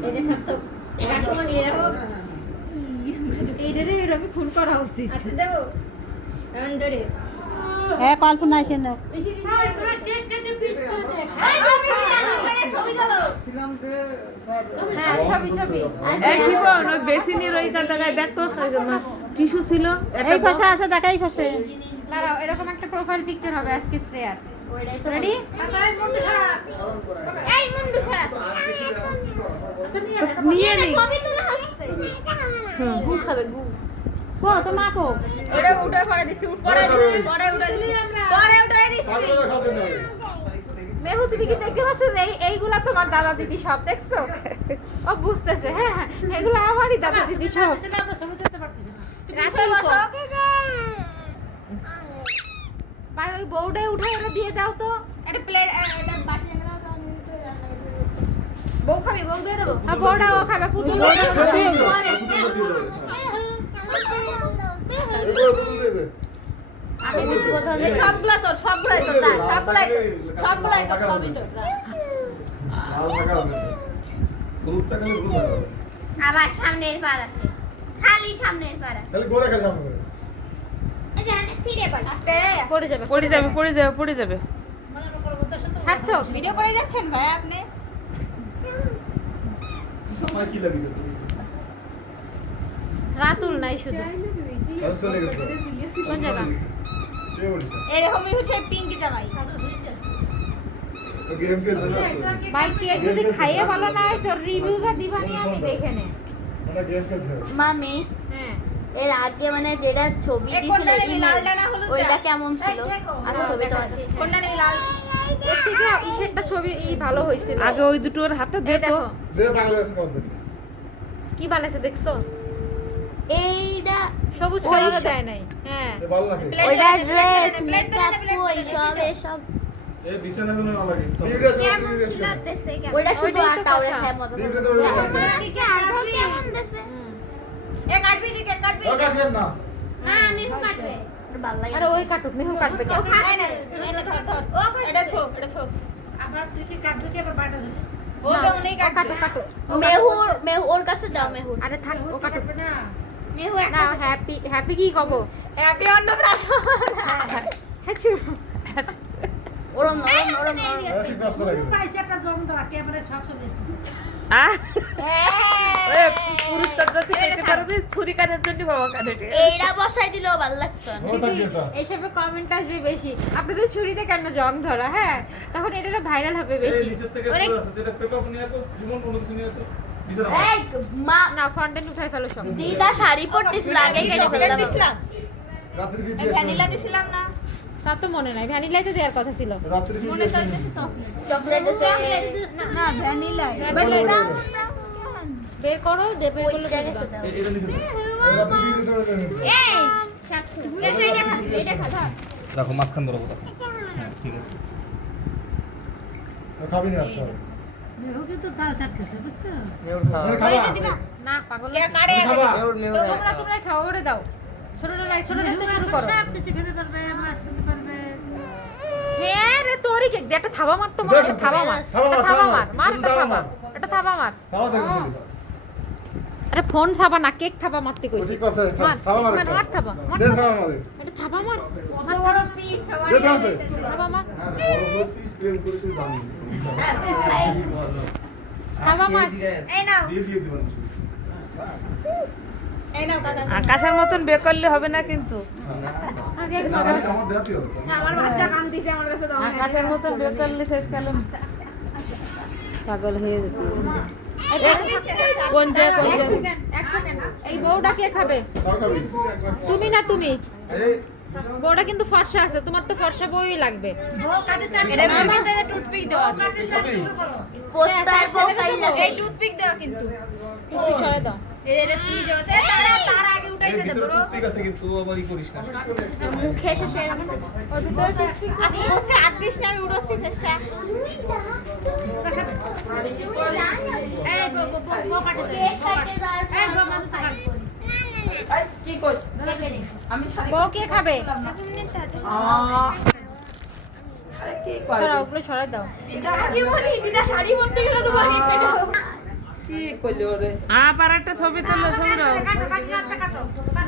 এটা সব তো এখন এরকম এইটারে এরকম ফুল করা উচিত। আচ্ছা দেবো এমন ধরে হ্যাঁ কল্পনা আসে না তোরা কেক কেটে পিস করে দে। এই ছবি দাও ছিলাম যে হ্যাঁ ছবি এই শিবন ওই বেসিনের ওই জায়গায় দেখ তো টিস্যু ছিল এই পাশে আছে দেখা এই পাশে দাঁড়াও এরকম একটা প্রোফাইল পিকচার হবে আজকে শ্রেয়ার। রেডি? এই মুন্ডু ছাড়া নিয়ে নি ছবি তোলা হচ্ছে। গু খাবে গু কো তো মাখো ওটা উঠে পড়ে দিছি পরে উঠে দিছি মেহু তুমি কি দেখতে পাচ্ছ এইগুলা তোমার দাদা দিদি সব দেখছো? ও বুঝতেছে হ্যাঁ হ্যাঁ এগুলো আমারই দাদা দিদি সব। রাখো বসো ভাই ওই বউডে উঠে ওটা দিয়ে দাও তো একটা প্লেট একটা বাটি এনে দাও তো আমি তো রান্না করতে। বউ খাবি বউ দিয়ে দেবো হ্যাঁ বউটা ও খাবে পুতুল সবগুলা তোর সবগুলাই তোর যা সবগুলাই তোর সবই তোর যা। আবার সামনের পার আছে খালি সামনের পার আছে তাহলে গোরা খেলা সামনে এই যে আনে ফিরে পার আস্তে পড়ে যাবে পড়ে যাবে সার্থক ভিডিও করে যাচ্ছেন ভাই আপনি? আমার কি লাগিছে রাতুল নাই শুধু তো চলে গেছে কোন জায়গা কে বলিস এরকমই হচ্ছে পিঙ্কি জামাই তো গেম খেলতে না ভাই কেক যদি খাইয়ে ভালো না হয় তোর রিভিউটা দিবানি আমি দেখে নে। আমরা গেম খেলতে মামি হ্যাঁ এর আগে মানে যেটা ছবি এই দিছিল কোনটা নিবি, লালটা না হলুদটা? ওইটা কেমন ছিল আচ্ছা ছবি তো আছে কোনটা নেই লাল এর থেকে ইসেরটা ছবি ভালো হয়েছিল। আগে ওই দুটোর হাতে দে এই তো দেখো দে পাগল আছে কল দে কি বানাইছে দেখছো? এইটা সবুজ ওই কালার সব- দেয় নাই হ্যাঁ এ ভালো লাগে ওইটা ড্রেস মেকআপ ওই সব এসব এই বিছানা যেন না লাগে কেমন ছিল দেশে ওইটা শুধু ওইটাই তো আটা ওরে কথা। খায় মজা দিন তো ওরে কি আধা কেমন দেশে এ কাটবি দি কেক কাটবি কাট না না আমি হু কাটবে ভালো লাগে আরে ওই কাটুক মেহু কাটবে কেক। এনে ধর এটা থো আবার তুই কি কাটবি কি আবার বাটা হয়ে ও তো উনি কাটুক মেহুর ওর কাছে দাও মেহুর আরে থাক ও কাটুক না মেহু না একটা হ্যাপি কি কব হ্যাপি অন্নপ্রাশন ওরম ওরম ঠিক আছে লাগে পাইছে একটা জম ধরা ক্যামেরা সব চলে এসেছে ওই পুরস্কার যদি পেতে পারো তুই ছুরি কানের জন্য বাবা কানে এইটা বসাই দিলেও ভালো লাগতো না। ও থাকি তা এইসবে কমেন্ট আসবে বেশি আপনাদের ছুরিতে কেন জং ধরা হ্যাঁ তখন এটা ভাইরাল হবে বেশি। নিচের থেকে ওরে পুরো আছে যেটা পেপার নিয়ে তো জীবন কোনো কিছু নিয়ে তো বিছানা এই মা না ফন্টেন উঠাই ফেলো সব দিদা শাড়ি পরতেছিল আগে কেটে চকলেট ফেললাম দিছিলাম রাত্রি কি ভ্যানিলা দিছিলাম না তা তো মনে নাই ভ্যানিলাই তো দেওয়ার কথা ছিল রাত্রি কি মনে তো হইতেছে চকলেট চকলেট আছে না ভ্যানিলা বের করো বের করলে দিয়ে দাও। এটা নিচে রাত্রি কি দিতে পারে এই এটা খা ধর রাখো মাঝখান ধরো কথা হ্যাঁ ঠিক আছে খাবি না আচ্ছা মেহু কিন্তু তাল চাটতেছে বুঝছো মানে খাবা না পাগল কারে খাবা তোমরা খাও ওরে দাও ছোটটা থেকে শুরু করো সব কিছু খেতে পারবে মাছ খেতে পারবে হ্যাঁ রে তোরই কেক দে একটা থাবা মার তো মার থাবা মার একটা থাবা মার একটা থাবা একটা থাবা মার খাওয়া দেবে আরে ফোন থাবা না কেক থাবা মারতে কইছি ঠিক আছে মার খাওয়া মার মার থাবা মার দে খাওয়া মার এটা থাবা মার বড় পিস দে খাওয়া দে থাবা মার প্রেম করে তুই বানি থাবা মার এই নাও দিয়ে দিয়ে দিবেন এই নাও দাদা আকাশের মতন বে করলে হবে না কিন্তু আগে আমার দেখাতে হবে আমার বাচ্চা কান দিছে আমার কাছে দাও আকাশের মতন বে করলে শেষকালে পাগল হয়ে যেত কোন যায় এক সেকেন্ড এই বউটা কে খাবে খাও খাবি তুমি না তুমি এই বউটা কিন্তু ফর্সা আছে তোমার তো ফর্সা বউই লাগবে বউ কাটে চাটে এটা কিন্তু টুথপিক দেওয়া আছে কাটে চাটে শুরু করো পোস্টার বউ কাইলা এই টুথপিক দেওয়া কিন্তু টুথপিক সরে দাও এটা তুমি যাও তার আগে উঠাইতে দে বড় ঠিক আছে কিন্তু আমারই করিস না মুখে এসে ওর ভিতরে টুথপিক আছে হচ্ছে আদিস না আমি উড়ছি চেষ্টা এই বউ কাটে দে কেক কাটে দাও এই বউ কাটে দাও কি কইছ আমি বউ কে খাবে সরাও ওগুলো সরাই দাও কি করলি ওরে আবার একটা ছবি তোলো সৌরভ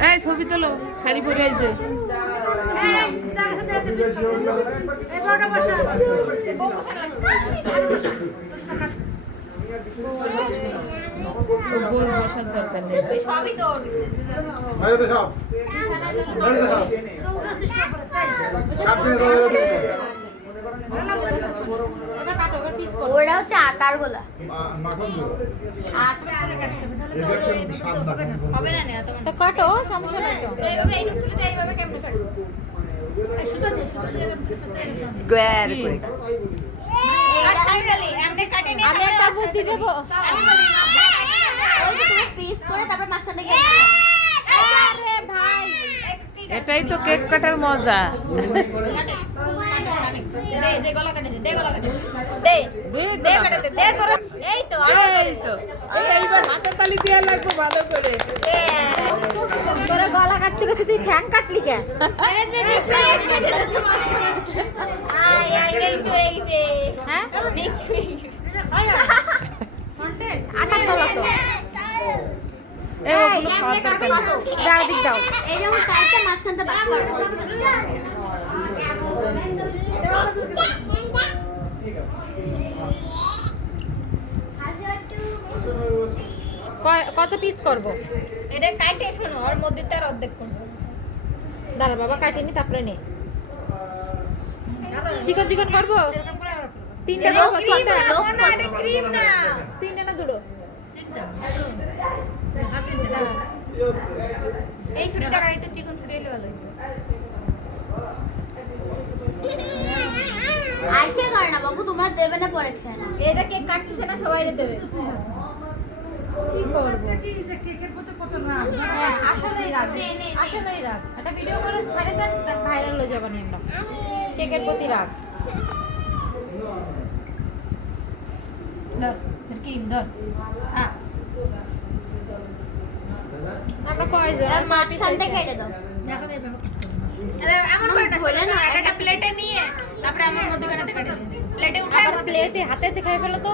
এই ছবি তোলো শাড়ি পরে আইছে বই বসার দরকার নেই সবই তোর বাইরে দে সব বাইরে দে সব কাপড়ে দাও এটা কাটো এবার পিস করো ওটা হচ্ছে আটার গোলা মাখন দিও আটটা দেখছেন স্বাদ না হবে না এত তো কাটো সমস্যা নাই তো এইভাবে এই নুসুলিতে এইভাবে কেমনে কাটবো এই সুতো দে স্কোয়ার করে আর ছাইড়ালি এমনি কাটে নে আমি একটা বুদ্ধি দেবো ওই যে তুমি পিস করে তারপর মাঝখান থেকে আরে ভাই এটাই তো কেক কাটার মজা দে দে গলা কাটে দে গলা কাটে দে দে কাটে দে তোরা এই তো এই তো এইবার হাতের তালি দেওয়া লাগবে ভালো করে তোরা গলা কাটতে গেছিস তুই ঠ্যাং কাটলি কে আই আই এই দে হ্যাঁ কন্টেন্ট আটার গলা তো এই ওগুলো এমনি কাটবে কাটো দাও দিক দাও এই যেমন কাটটা মাঝখানটা বাদ করো কত পিস করব এটা কাটে শোনো আর মধ্যে তার অর্ধেক করব দাঁড়া বাবা কাটিনি তারপরে নে চিকন চিকন করবো তিনটা করবো ক্রিম তিনটা না এটা ক্রিম না তিনটা না দুটো এই ছুরিটা আর একটু চিকন ছুরি এলে ভালো হতো আইতে কর না বাবু তোমার দেবে না পরে খেয়ে না এটা কেক কাটছে না সবাই দেবে কি করবো হ্যাঁ আসলেই রাখ আসলেই রাখ একটা ভিডিও করে ছেড়ে দেন ভাইরাল হয়ে যাবে না আমরা কেকের প্রতি রাগ ধর ক্রিম ধর হ্যাঁ আমরা কয়জন আর মাঝখান থেকে কেটে দাও এমন করে না ধরে না, একটা প্লেটে নিয়ে তারপরে আমার মধ্যে কাটাতে কাটে প্লেটে উঠায় আবার প্লেটে হাতে খেয়ে ফেলো তো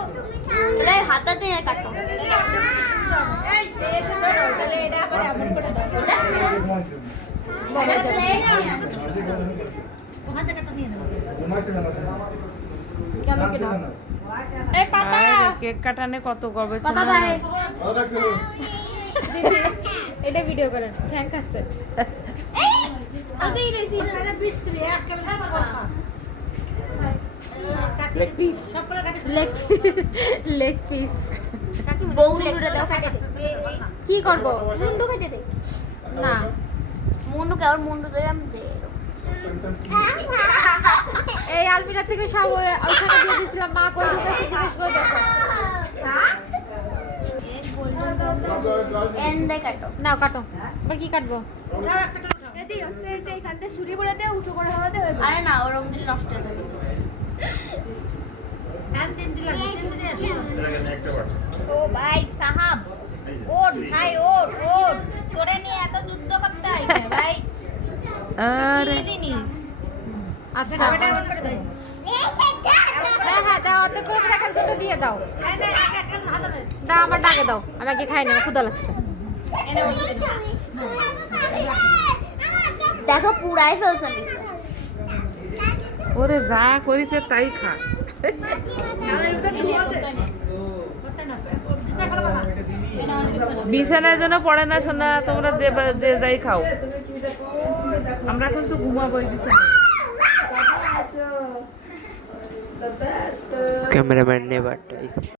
তাহলে হাতে দিয়ে কাটো তাহলে এটা আবার এমন করে দাও এটা প্লেট ওখান থেকে তো নিয়ে নেবো ঘুমাইছে না কেন কি না এই পাতা কেক কাটানে কত পাতা গবেষণা দেয় ভালো রাখতে দিদি এটা ভিডিও করেন থ্যাংক আছে ওতেই রইছি লেগ পিস লেগ পিস বউ লেটুটা দাও কাটে দে কি করব মুন্ডু কেটে দে না মুন্ডু কে আর মুন্ডু ধরে আমি দে এই আলমিরা থেকে সব ওইখানে দিয়ে দিছিলাম মা কই ঢুকেছে জিজ্ঞেস করে দেখো এন্ডে কাটো নাও কাটো এবার কি কাটবো আরে না ওরকম দিলে নষ্ট হয়ে যাবে ও ভাই সাহাব ওঠ ভাই ওঠ ওঠ তোরে নিয়ে এত যুদ্ধ করতে হয় না ভাই আরে কি জিনিস আচ্ছা এটা এমন করে দাও হ্যাঁ হ্যাঁ দাও অর্ধেক করে রাখার জন্য দিয়ে দাও দাও আমার ডাকে দাও আমি আগে খাই না আমার ক্ষুধা লাগছে দেখো পুরাই ফেলছে নিচে ওরে যা করেছে তাই খা বিছানার জন্য পড়ে না শোনা তোমরা যে যে যাই খাও আমরা এখন তো ঘুমাবো বিছানা Cameraman never dies.